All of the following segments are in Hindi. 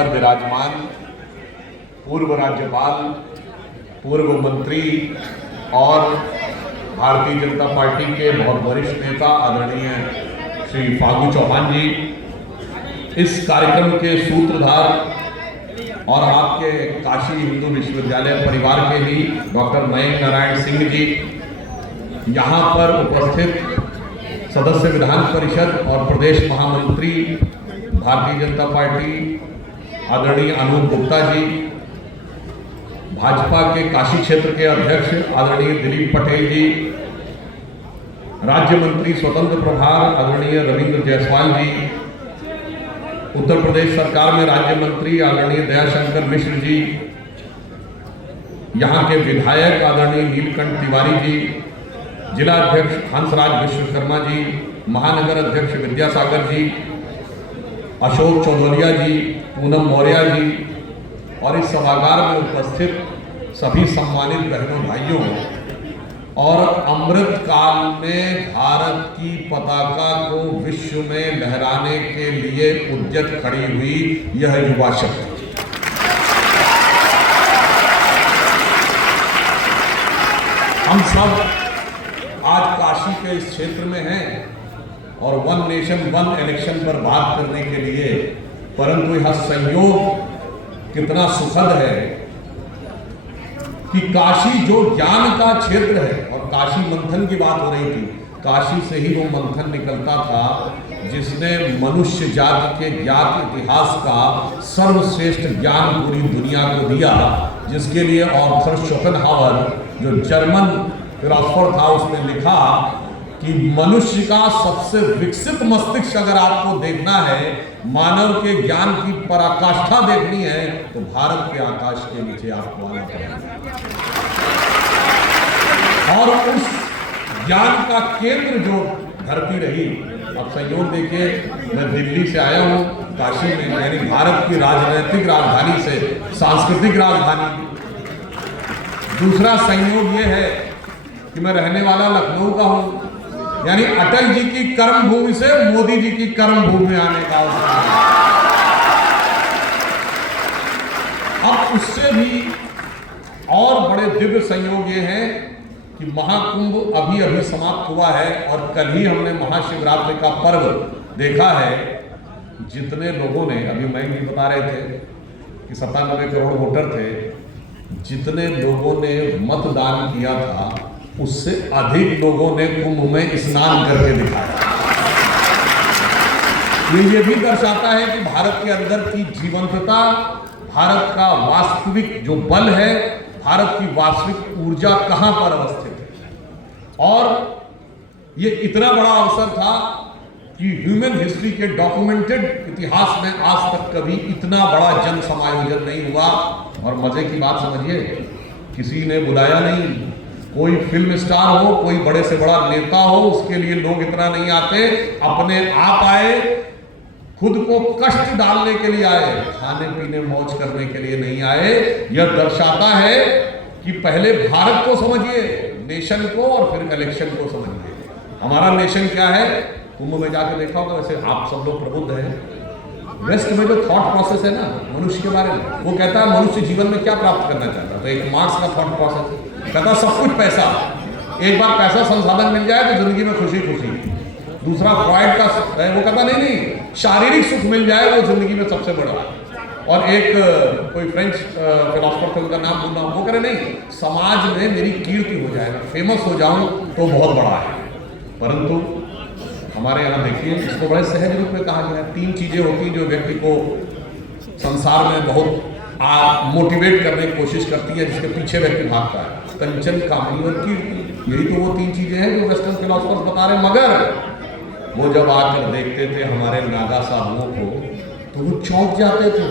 पर विराजमान पूर्व राज्यपाल, पूर्व मंत्री और भारतीय जनता पार्टी के बहुत वरिष्ठ नेता आदरणीय श्री फागू चौहान जी, इस कार्यक्रम के सूत्रधार और आपके काशी हिंदू विश्वविद्यालय परिवार के ही डॉक्टर मयंक नारायण सिंह जी, यहाँ पर उपस्थित सदस्य विधान परिषद और प्रदेश महामंत्री भारतीय जनता पार्टी आदरणीय अनूप गुप्ता जी, भाजपा के काशी क्षेत्र के अध्यक्ष आदरणीय दिलीप पटेल जी, राज्य मंत्री स्वतंत्र प्रभार आदरणीय रविंद्र जायसवाल जी, उत्तर प्रदेश सरकार में राज्य मंत्री आदरणीय दयाशंकर मिश्र जी, यहाँ के विधायक आदरणीय नीलकंठ तिवारी जी, जिला अध्यक्ष हंसराज विश्वकर्मा जी, महानगर अध्यक्ष विद्यासागर जी, अशोक चौधरिया जी, पूनम मौर्य जी और इस सभागार में उपस्थित सभी सम्मानित बहनों भाइयों और अमृत काल में भारत की पताका को विश्व में लहराने के लिए उद्यत खड़ी हुई यह युवा शक्ति, हम सब आज काशी के इस क्षेत्र में हैं और वन नेशन वन इलेक्शन पर बात करने के लिए, परंतु यह संयोग कितना सुखद है कि काशी जो ज्ञान का क्षेत्र है, और काशी मंथन की बात हो रही थी, काशी से ही वो मंथन निकलता था जिसने मनुष्य जाति के ज्ञात इतिहास का सर्वश्रेष्ठ ज्ञान पूरी दुनिया को दिया, जिसके लिए ऑर्थर शोपेनहावर जो जर्मन फिलोसोफर था उसने लिखा कि मनुष्य का सबसे विकसित मस्तिष्क अगर आपको देखना है, मानव के ज्ञान की पराकाष्ठा देखनी है, तो भारत के आकाश के नीचे आपको आना पड़ेगा। और उस ज्ञान का केंद्र जो धरती रही, अब संयोग देखिए, मैं दिल्ली से आया हूँ काशी में, यानी भारत की राजनीतिक राजधानी से सांस्कृतिक राजधानी। दूसरा संयोग ये है कि मैं रहने वाला लखनऊ का हूँ, यानी अटल जी की कर्म भूमि से मोदी जी की कर्म भूमि में आने का अवसर। अब उससे भी और बड़े दिव्य संयोग ये हैं कि महाकुंभ अभी अभी समाप्त हुआ है और कल ही हमने महाशिवरात्रि का पर्व देखा है। जितने लोगों ने, अभी मयंक जी बता रहे थे कि 97 करोड़ वोटर थे, जितने लोगों ने मतदान किया था उससे अधिक लोगों ने कुंभ में स्नान करके दिखाया। ये भी दर्शाता है कि भारत के अंदर की जीवंतता, भारत का वास्तविक जो बल है, भारत की वास्तविक ऊर्जा कहां पर अवस्थित है। और ये इतना बड़ा अवसर था कि ह्यूमन हिस्ट्री के डॉक्यूमेंटेड इतिहास में आज तक कभी इतना बड़ा जन समायोजन नहीं हुआ। और मजे की बात समझिए, किसी ने बुलाया नहीं, कोई फिल्म स्टार हो, कोई बड़े से बड़ा नेता हो, उसके लिए लोग इतना नहीं आते, अपने आप आए, खुद को कष्ट डालने के लिए आए, खाने पीने मौज करने के लिए नहीं आए। यह दर्शाता है कि पहले भारत को समझिए, नेशन को, और फिर इलेक्शन को समझिए। हमारा नेशन क्या है, कुंभ में जाके देखा होगा, वैसे आप सब लोग प्रबुद्ध हैं। वेस्ट में जो थॉट प्रोसेस है ना मनुष्य के बारे में, वो कहता है मनुष्य जीवन में क्या प्राप्त करना चाहता है, तो एक मार्क्स का थॉट प्रोसेस कहता सब कुछ पैसा, एक बार पैसा संसाधन मिल जाए तो जिंदगी में खुशी खुशी। दूसरा फ्रॉइड का वो कहता नहीं, शारीरिक सुख मिल जाए वो जिंदगी में सबसे बड़ा। और एक कोई फ्रेंच फिलोसोफर थे, उनका नाम भूल रहा हूँ, वो कह रहे नहीं, समाज में मेरी कीर्ति हो जाए, फेमस हो जाऊं तो बहुत बड़ा है। परंतु हमारे यहाँ देखिए, इसको बड़े सहज रूप में कहा गया है, 3 चीजें होती हैं जो व्यक्ति को संसार में बहुत मोटिवेट करने की कोशिश करती है, जिसके पीछे व्यक्ति भागता है, कंचन, कामनी और कीर्ति। यही तो वो 3 चीजें हैं जो वेस्टर्न फिलोसोफर्स बता रहे हैं। मगर वो जब आकर देखते थे हमारे नागा साधुओं को, तो वो चौंक जाते थे।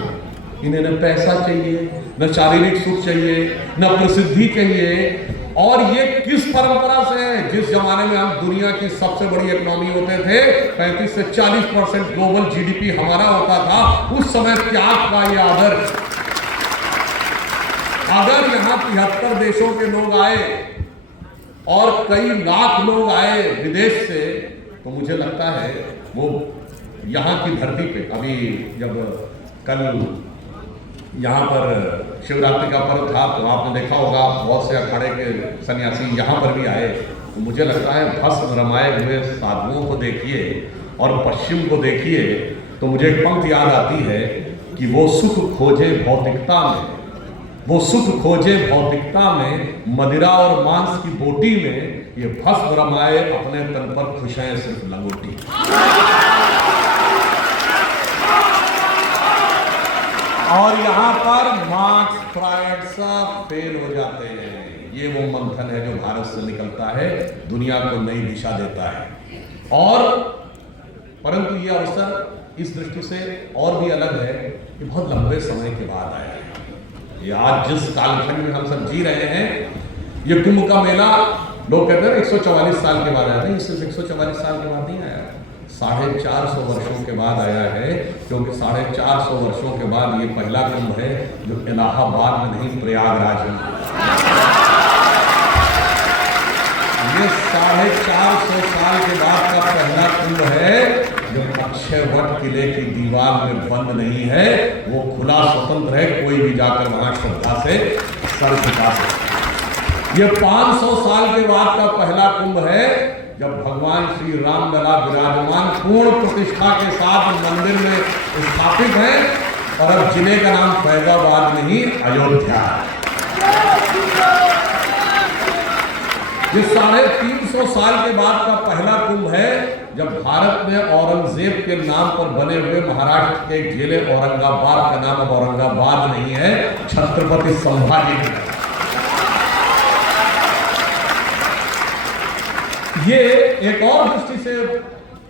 इन्हें न पैसा चाहिए, न शारीरिक सुख चाहिए, न प्रसिद्धि चाहिए। और ये किस परंपरा से है? जिस जमाने में हम दुनिया की सबसे बड़ी इकोनॉमी होते थे, 35 से 40% ग्लोबल जीडीपी हमारा होता था, उस समय त्याग का ये आदर्श। अगर यहाँ 73 देशों के लोग आए और कई लाख लोग आए विदेश से, तो मुझे लगता है वो यहाँ की धरती पे, अभी जब कल यहाँ पर शिवरात्रि का पर्व था तो आपने देखा होगा बहुत से अखाड़े के सन्यासी यहाँ पर भी आए। तो मुझे लगता है भस्म रमाए हुए साधुओं को देखिए और पश्चिम को देखिए तो मुझे एक पंक्ति याद आती है कि वो सुख खोजे भौतिकता में, वो सुख खोजे भौतिकता में, मदिरा और मांस की बोटी में, ये भस्म रमाए अपने तन पर खुश हैं सिर्फ लंगोटी। और यहाँ पर मार्क्स फ्रायड सब फेल हो जाते हैं। ये वो मंथन है जो भारत से निकलता है, दुनिया को नई दिशा देता है। और परंतु ये अवसर इस दृष्टि से और भी अलग है कि बहुत लंबे समय के बाद आया है। ये आज जिस कालखंड में हम सब जी रहे हैं, ये कुंभ का मेला लोग कहते हैं 144 साल के बाद आया। नहीं, सिर्फ 144 साल के बाद नहीं आया, 450 वर्षों के बाद आया है। क्योंकि 450 वर्षों के बाद ये पहला कुंभ है जो इलाहाबाद में नहीं, प्रयागराज में। ये 450 साल के बाद का पहला कुंभ है जो अक्षयवट किले की दीवार में बंद नहीं है, वो खुला स्वतंत्र है, कोई भी जाकर वहां श्रद्धा से सर झुका सकता है। ये 500 साल के बाद का पहला कुंभ है जब भगवान श्री राम लला विराजमान पूर्ण प्रतिष्ठा के साथ मंदिर में स्थापित हैं और अब जिले का नाम फैजाबाद नहीं, अयोध्या है। ये 350 साल के बाद का पहला कुंभ है जब भारत में औरंगजेब के नाम पर बने हुए महाराष्ट्र के जिले औरंगाबाद का नाम अब औरंगाबाद नहीं है, छत्रपति संभाजी। ये एक और दृष्टि से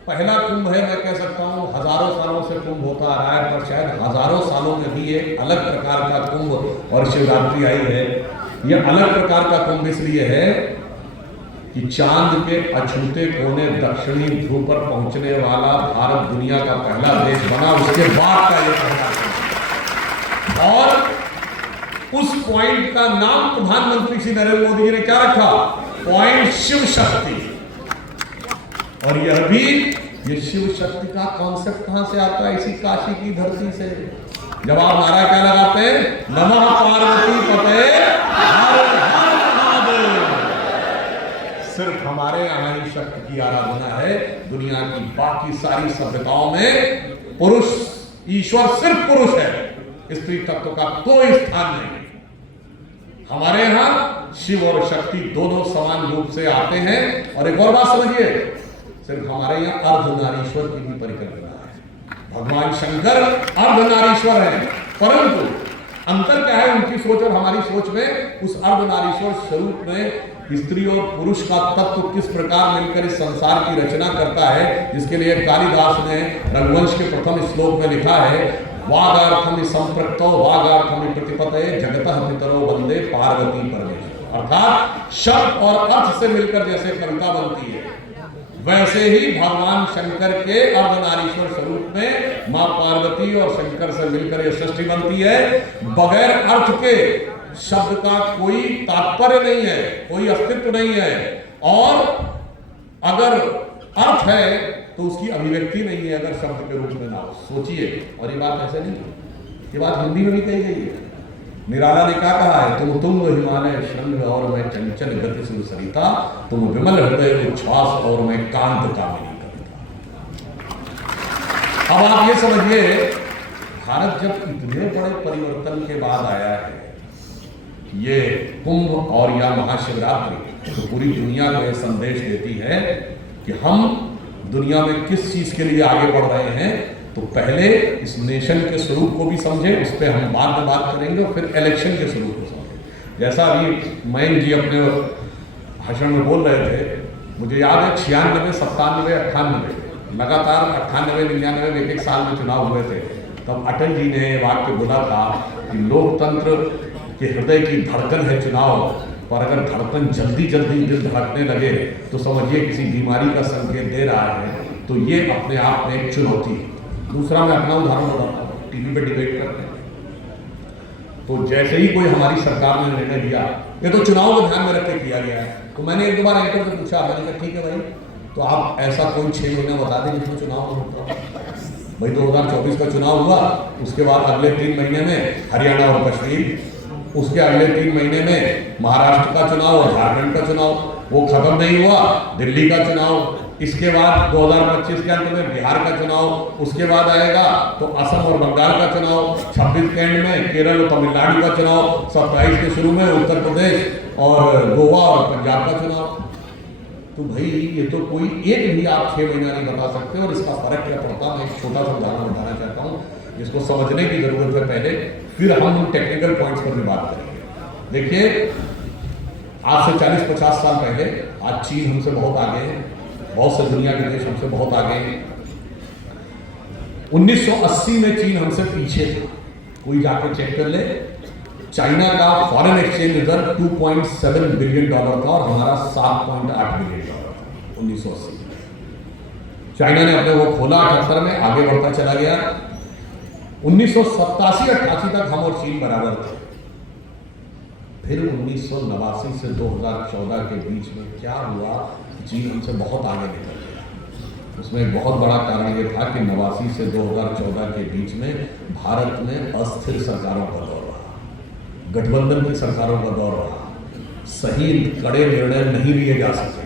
पहला कुंभ है, मैं कह सकता हूँ हजारों सालों से कुंभ होता आ रहा है, पर शायद हजारों सालों में भी एक अलग प्रकार का कुंभ और शिवरात्रि आई है। ये अलग प्रकार का कुंभ इसलिए है कि चांद के अछूते कोने दक्षिणी ध्रुव पर पहुंचने वाला भारत दुनिया का पहला देश बना, उसके बाद का ये पहला कुंभ। और उस पॉइंट का नाम प्रधानमंत्री श्री नरेंद्र मोदी जी ने क्या रखा? पॉइंट शिव शक्ति। और यह भी, ये शिव शक्ति का कॉन्सेप्ट कहां से आता है? इसी काशी की धरती से। जब आप नारा क्या लगाते हैं? नमः पार्वती पते हर हर महादेव। सिर्फ हमारे यहाँ ही शक्ति की आराधना है। दुनिया की बाकी सारी सभ्यताओं में पुरुष, ईश्वर सिर्फ पुरुष है, स्त्री तत्व का कोई स्थान नहीं। हमारे यहाँ शिव और शक्ति दोनों समान रूप से आते हैं। और एक और बात समझिए, सिर्फ हमारे यहाँ अर्धनारीश्वर की भी परिकल्पना है। भगवान शंकर अर्धनारीश्वर है, परंतु अंतर क्या है उनकी सोच और हमारी सोच में? उस अर्धनारीश्वर स्वरूप में स्त्री और पुरुष का तत्व किस प्रकार मिलकर इस संसार की रचना करता है, जिसके लिए कालिदास ने रघुवंश के प्रथम श्लोक में लिखा है, वागार्थम संप्रक्तो वागार्थम प्रतिपते जगतः पितरो वंदे पार्वती परमेश्वर। अर्थात शब्द और अर्थ से मिलकर जैसे कविता बनती है, वैसे ही भगवान शंकर के अर्धनारीश्वर स्वरूप में मां पार्वती और शंकर से मिलकर यह सृष्टि बनती है। बगैर अर्थ के शब्द का कोई तात्पर्य नहीं है, कोई अस्तित्व नहीं है, और अगर अर्थ है तो उसकी अभिव्यक्ति नहीं है अगर शब्द के रूप में ना हो। सोचिए, और ये बात ऐसे नहीं, ये बात हिंदी में भी कही गई है। निराला ने क्या कहा है? तुम तुंग हिमालय शृंग और मैं चंचल गति सुर सरिता, तुम विमल हृदय उच्छ्वास और मैं कांत कामिनी कविता। अब आप ये समझिए, भारत जब इतने बड़े परिवर्तन के बाद आया है, ये कुंभ और या महाशिवरात्रि तो पूरी दुनिया को यह संदेश देती है कि हम दुनिया में किस चीज के लिए आगे बढ़ रहे हैं। तो पहले इस नेशन के स्वरूप को भी समझे, उस पर हम बाद में बात करेंगे, और फिर इलेक्शन के स्वरूप को समझे। जैसा अभी मयंक जी अपने भाषण में बोल रहे थे, मुझे याद है 96, 97, 98 लगातार 98, 99 एक साल में चुनाव हुए थे। तब अटल जी ने वाक्य बोला था कि लोकतंत्र के हृदय की धड़कन है चुनाव, पर अगर धड़कन जल्दी जल्दी दिल धड़कने लगे तो समझिए किसी बीमारी का संकेत दे रहा है। तो ये अपने आप में एक चुनौती है। दूसरा, मैं अपना उदाहरण बताता हूँ, टीवी पे डिबेट करते हैं तो जैसे ही कोई हमारी सरकार ने निर्णय दिया, ये तो चुनाव को ध्यान में रख के किया गया है, तो मैंने एक दो बार एंकर से पूछा, मैंने कहा ठीक है भाई, तो आप ऐसा कोई 6 महीना बता दें जिसमें चुनाव नहीं होता। भाई 2024 का चुनाव हुआ, उसके बाद अगले 3 महीने में हरियाणा और कश्मीर, उसके अगले 3 महीने में महाराष्ट्र का चुनाव और झारखंड का चुनाव, वो खत्म नहीं हुआ, दिल्ली का चुनाव, इसके बाद 2025 के अंत में बिहार का चुनाव, उसके बाद आएगा तो असम और बंगाल का चुनाव, 26 के एंड में केरल और तमिलनाडु का चुनाव, 27 के शुरू में उत्तर प्रदेश और गोवा और पंजाब का चुनाव। तो भाई ये तो कोई एक भी आप 6 महीना नहीं बता सकते। और इसका फर्क क्या पड़ता है, मैं एक छोटा सा उदाहरण बताना चाहता हूँ, जिसको समझने की जरूरत है पहले, फिर हम उन टेक्निकल पॉइंट्स पर भी बात करेंगे। देखिए, आज से 40-50 साल पहले, आज चीन हमसे बहुत आगे है, बहुत से दुनिया के देश हमसे बहुत आगे हैं। 1980 में चीन हमसे पीछे था, कोई जाके चेक कर ले। चाइना का फॉरेन एक्सचेंज रिजर्व $2.7 बिलियन था और हमारा $7.8 बिलियन था 1980 में। चाइना ने अपने वो खोला 78 में, आगे बढ़ता चला गया। 1987-88 तक हम और चीन बराबर थे। फिर 1989 से 2014 के बीच में क्या हुआ, चीन हमसे बहुत आगे निकल गया। उसमें एक बहुत बड़ा कारण ये था कि 89 से 2014 के बीच में भारत में अस्थिर सरकारों का दौर रहा, गठबंधन की सरकारों का दौर रहा, सही कड़े निर्णय नहीं लिए जा सके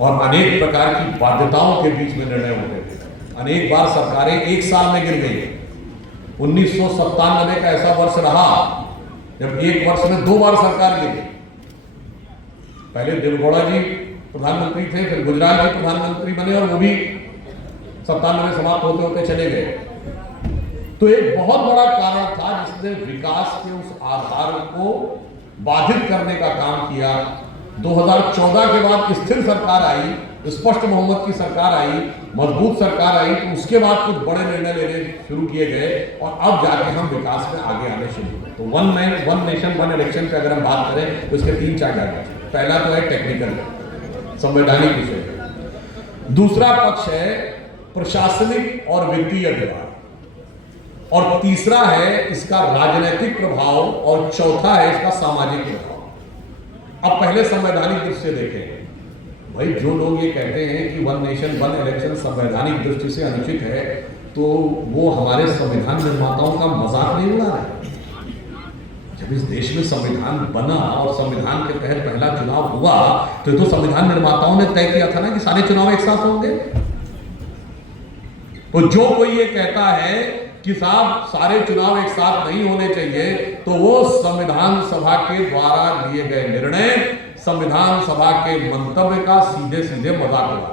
और अनेक प्रकार की बाध्यताओं के बीच में निर्णय होते थे। अनेक बार सरकारें एक साल में गिर गई। 1997 का ऐसा वर्ष रहा जब एक वर्ष में 2 बार सरकार गिरी। पहले देवेगौड़ा जी प्रधानमंत्री थे, फिर गुजरात जी प्रधानमंत्री बने और वो भी 97 में समाप्त होते होते चले गए। तो एक बहुत बड़ा कारण था जिसने विकास के उस आधार को बाधित करने का काम किया। 2014 के बाद स्थिर सरकार आई, स्पष्ट बहुमत की सरकार आई, मजबूत सरकार आई, तो उसके बाद कुछ बड़े निर्णय लेने शुरू किए गए और अब जाके हम विकास में आगे आने शुरू हुए। तो one man one nation one election पे अगर हम बात करें तो इसके 3-4 जाएगा। पहला तो है टेक्निकल, संवैधानिक विषय। दूसरा पक्ष है प्रशासनिक और वित्तीय विभाग, और तीसरा है इसका राजनीतिक प्रभाव, और चौथा है इसका सामाजिक प्रभाव। अब पहले संवैधानिक दृष्टि से देखें। भाई जो लोग ये कहते हैं कि वन नेशन वन इलेक्शन संवैधानिक दृष्टि से अनुचित है, तो वो हमारे संविधान निर्माताओं का मजाक नहीं उड़ा रहे। जब इस देश में संविधान बना और संविधान के तहत पहला चुनाव हुआ तो संविधान निर्माताओं ने तय किया था ना कि सारे चुनाव एक साथ होंगे। तो जो कोई ये कहता है कि साहब सारे चुनाव एक साथ नहीं होने चाहिए, तो वो संविधान सभा के द्वारा लिए गए निर्णय, संविधान सभा के मंतव्य का सीधे सीधे मजाक उड़ा।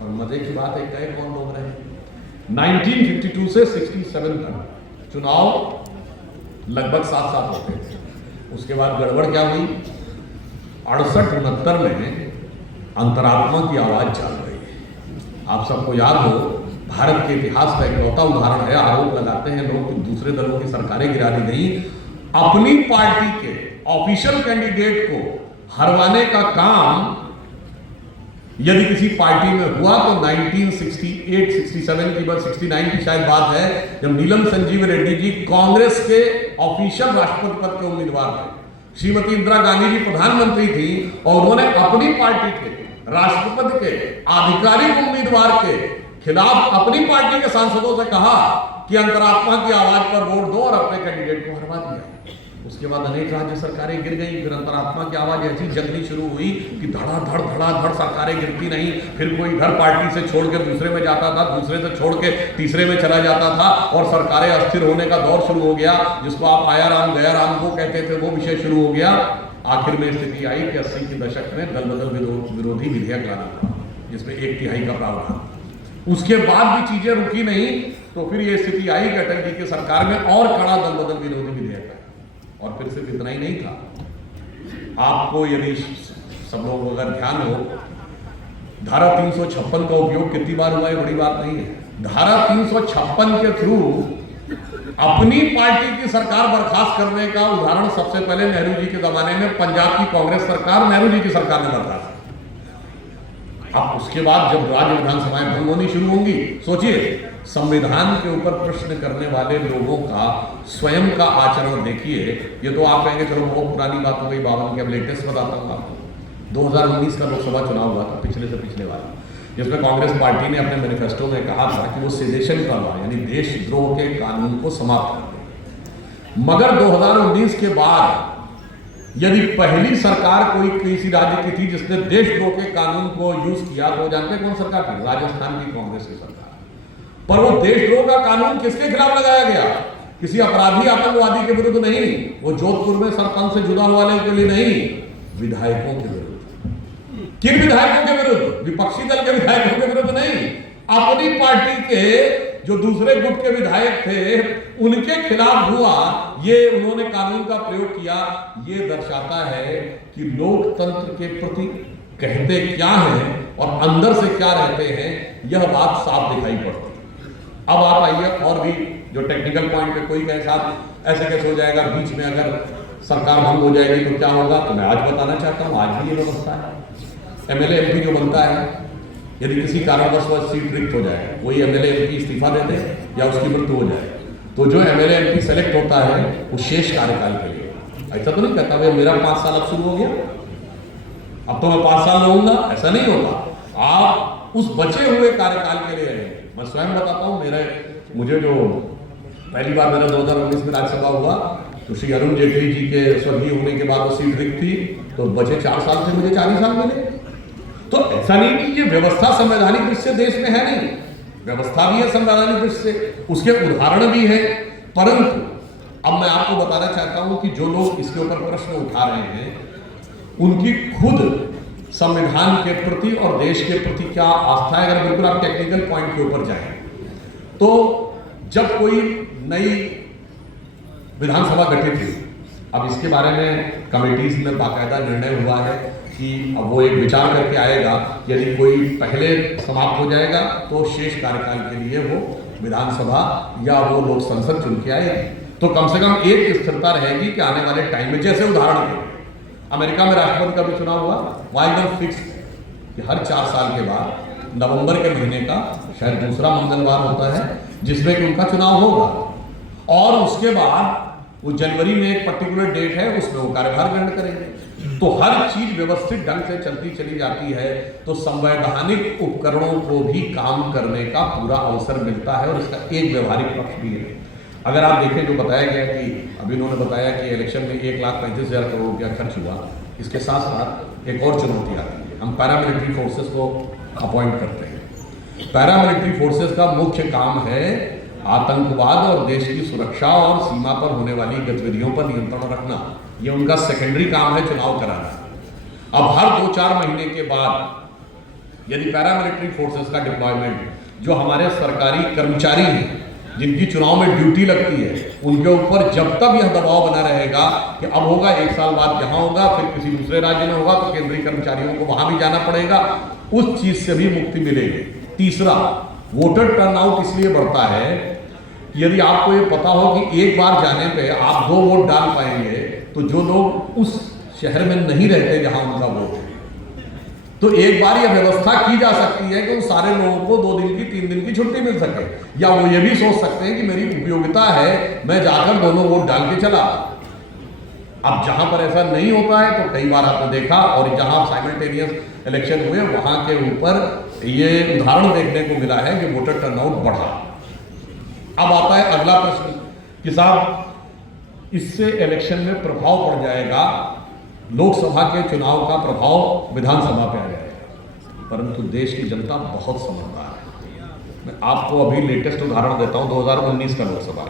और मजे की बात है, कहे कौन लोग रहे। 1952 से 67 तक चुनाव लगभग साथ होते थे। उसके बाद गड़बड़ क्या हुई, 68-69 में अंतरात्मा की आवाज चल रही। आप सबको याद हो, भारत के इतिहास का इकलौता उदाहरण है, आरोप लगाते हैं लोग कि दूसरे दलों की सरकारें गिरा दी गई, अपनी पार्टी के ऑफिशियल कैंडिडेट को हरवाने का काम यदि किसी पार्टी में हुआ तो 1968-67 की बात, 69 की शायद बात है, जब नीलम संजीव रेड्डी जी कांग्रेस के ऑफिशियल राष्ट्रपति पद के उम्मीदवार थे। श्रीमती इंदिरा गांधी जी प्रधानमंत्री थी और उन्होंने अपनी पार्टी के राष्ट्रपति के आधिकारिक उम्मीदवार के खिलाफ अपनी पार्टी के सांसदों से कहा कि अंतरात्मा की आवाज पर वोट दो और अपने कैंडिडेट को हरवा दिया। उसके बाद अनेक राज्य सरकारें गिर गई। फिर अंतरात्मा की आवाज ऐसी जगनी शुरू हुई कि धड़ाधड़ सरकारें गिरती नहीं। फिर कोई इधर पार्टी से छोड़ के दूसरे में जाता था, दूसरे से छोड़ के तीसरे में चला जाता था और सरकारें अस्थिर होने का दौर शुरू हो गया, जिसको आप आया राम गया राम को कहते थे, वो विषय शुरू हो गया। आखिर में स्थिति आई कि 80 के दशक में दल बदल विरोधी विधेयक लाना था, जिसमें 1/3 का प्रावधान। उसके बाद भी चीजें रुकी नहीं, तो फिर ये स्थिति आई कि अटल जी की सरकार में और कड़ा दल बदल विरोधी विधेयक है। और फिर सिर्फ इतना ही नहीं था, आपको यदि सब लोगों को अगर ध्यान हो, धारा 356 का उपयोग कितनी बार हुआ है, बड़ी बात नहीं है। धारा 356 के थ्रू अपनी पार्टी की सरकार बर्खास्त करने का उदाहरण सबसे पहले नेहरू जी के जमाने में पंजाब की कांग्रेस सरकार, नेहरू जी की सरकार ने बर्खास्त। अब उसके बाद जब राज्य विधानसभाएं भंग होनी शुरू होंगी, सोचिए संविधान के ऊपर प्रश्न करने वाले लोगों का स्वयं का आचरण देखिए। ये तो आप कहेंगे चलो बहुत पुरानी बात हो गई, 52 की, अब लेटेस्ट बताता हूँ आपको। 2019 का लोकसभा चुनाव हुआ था, पिछले से पिछले वाला। जिसमें कांग्रेस पार्टी ने अपने मैनिफेस्टो में कहा था कि वो सेडेशन का लॉ यानी देशद्रोह के कानून को समाप्त कर दें। मगर 2019 के बाद यदि पहली सरकार कोई किसी राज्य की थी जिसने देशद्रोह के कानून को यूज किया तो जानते कौन सरकार थी? राजस्थान की कांग्रेस की सरकार। पर वो देशद्रोह का कानून किसके खिलाफ लगाया गया? किसी अपराधी आतंकवादी के विरुद्ध नहीं, वो जोधपुर में सरपंच से जुदा वाले के लिए नहीं, विधायकों के विरुद्ध। किन विधायकों के विरुद्ध? विपक्षी दल के विधायकों के विरुद्ध नहीं, अपनी पार्टी के जो दूसरे गुट के विधायक थे उनके खिलाफ हुआ। ये उन्होंने कानून का प्रयोग किया। ये दर्शाता है कि लोकतंत्र के प्रति कहते क्या हैं और अंदर से क्या रहते हैं, यह बात साफ दिखाई पड़ती है। अब आप आइए और भी जो टेक्निकल पॉइंट पे कोई कहे साहब ऐसे कैसे हो जाएगा, बीच में अगर सरकार भंग हो जाएगी तो क्या होगा, तो मैं आज बताना चाहता हूं आज भी ये व्यवस्था है। एमएलए एमपी जो बनता है, यदि किसी कारणवश वह सीट रिक्त हो जाए, कोई एमएलए एमपी इस्तीफा दे दे या उसकी मृत्यु हो जाए, तो जो एमएलए एमपी सेलेक्ट होता है वो शेष कार्यकाल के लिए, ऐसा तो नहीं कहता भाई मेरा 5 साल अब शुरू हो गया, अब तो मैं 5 साल रहूंगा, ऐसा नहीं होगा। आप उस बचे हुए कार्यकाल के लिए रहेंगे। मैं स्वयं बताता हूं, मुझे जो पहली बार मेरा 2019 में राज्यसभा हुआ तो श्री अरुण जेटली जी के स्वर्गीय होने के बाद वो सीट रिक्त थी, तो बचे 4 साल से मुझे 40 साल मिले। तो ऐसा नहीं कि ये व्यवस्था संवैधानिक दृष्टि से देश में है, नहीं, व्यवस्था भी है संवैधानिक दृष्टि से, उसके उदाहरण भी है। परंतु अब मैं आपको बताना चाहता हूं कि जो लोग इसके ऊपर प्रश्न उठा रहे हैं उनकी खुद संविधान के प्रति और देश के प्रति क्या आस्था है। अगर बिल्कुल आप टेक्निकल पॉइंट के ऊपर जाएं तो जब कोई नई विधानसभा गठित हुई, अब इसके बारे में कमेटीज में बाकायदा निर्णय हुआ है कि अब वो एक विचार करके आएगा, यदि कोई पहले समाप्त हो जाएगा तो शेष कार्यकाल के लिए वो विधानसभा या वो लोक संसद चुन के आएगी, तो कम से कम एक स्थिरता रहेगी कि आने वाले टाइम में, जैसे उदाहरण के अमेरिका में राष्ट्रपति का भी चुनाव हुआ, वहां एकदम फिक्स कि हर 4 साल के बाद नवंबर के महीने का शायद दूसरा मंगलवार होता है जिसमें कि उनका चुनाव होगा, और उसके बाद वो जनवरी में एक पर्टिकुलर डेट है उसमें वो कार्यभार ग्रहण करेंगे। तो हर चीज व्यवस्थित ढंग से चलती चली जाती है, तो संवैधानिक उपकरणों को भी काम करने का पूरा अवसर मिलता है और इसका एक व्यवहारिक पक्ष भी है। अगर आप देखें जो बताया गया कि अभी उन्होंने बताया कि इलेक्शन में 1,35,000 करोड़ रुपया खर्च हुआ, इसके साथ साथ एक और चुनौती आती है, हम पैरामिलिट्री फोर्सेस को अपॉइंट करते हैं। पैरामिलिट्री फोर्सेस का मुख्य काम है आतंकवाद और देश की सुरक्षा और सीमा पर होने वाली गतिविधियों पर नियंत्रण रखना, ये उनका सेकेंडरी काम है, चुनाव कराना। अब हर 2-4 महीने के बाद यदि पैरामिलिट्री फोर्सेस का डिप्लॉयमेंट, जो हमारे सरकारी कर्मचारी हैं जिनकी चुनाव में ड्यूटी लगती है, उनके ऊपर जब तक यह दबाव बना रहेगा कि अब होगा 1 साल बाद यहाँ होगा, फिर किसी दूसरे राज्य में होगा, तो केंद्रीय कर्मचारियों को वहां भी जाना पड़ेगा, उस चीज से भी मुक्ति मिलेगी। तीसरा, वोटर टर्नआउट इसलिए बढ़ता है कि यदि आपको ये पता हो कि एक बार जाने पे आप 2 वोट डाल पाएंगे, तो जो लोग उस शहर में नहीं रहते जहां उनका वोट है, तो एक बार यह व्यवस्था की जा सकती है कि उन सारे लोगों को 2 दिन की 3 दिन की छुट्टी मिल सके, या वो ये भी सोच सकते हैं कि मेरी उपयोगिता है, मैं जाकर दोनों वोट डाल के चला। अब जहां पर ऐसा नहीं होता है तो कई बार आपने देखा, और जहां साइमल्टेनियस इलेक्शन हुए वहां के ऊपर ये उदाहरण देखने को मिला है कि वोटर टर्नआउट बढ़ा। अब आता है अगला प्रश्न कि साहब इससे इलेक्शन में प्रभाव पड़ जाएगा, लोकसभा के चुनाव का प्रभाव विधानसभा पे आ जाएगा, परंतु देश की जनता बहुत समझदार है। मैं आपको अभी लेटेस्ट उदाहरण देता हूं 2019 का लोकसभा।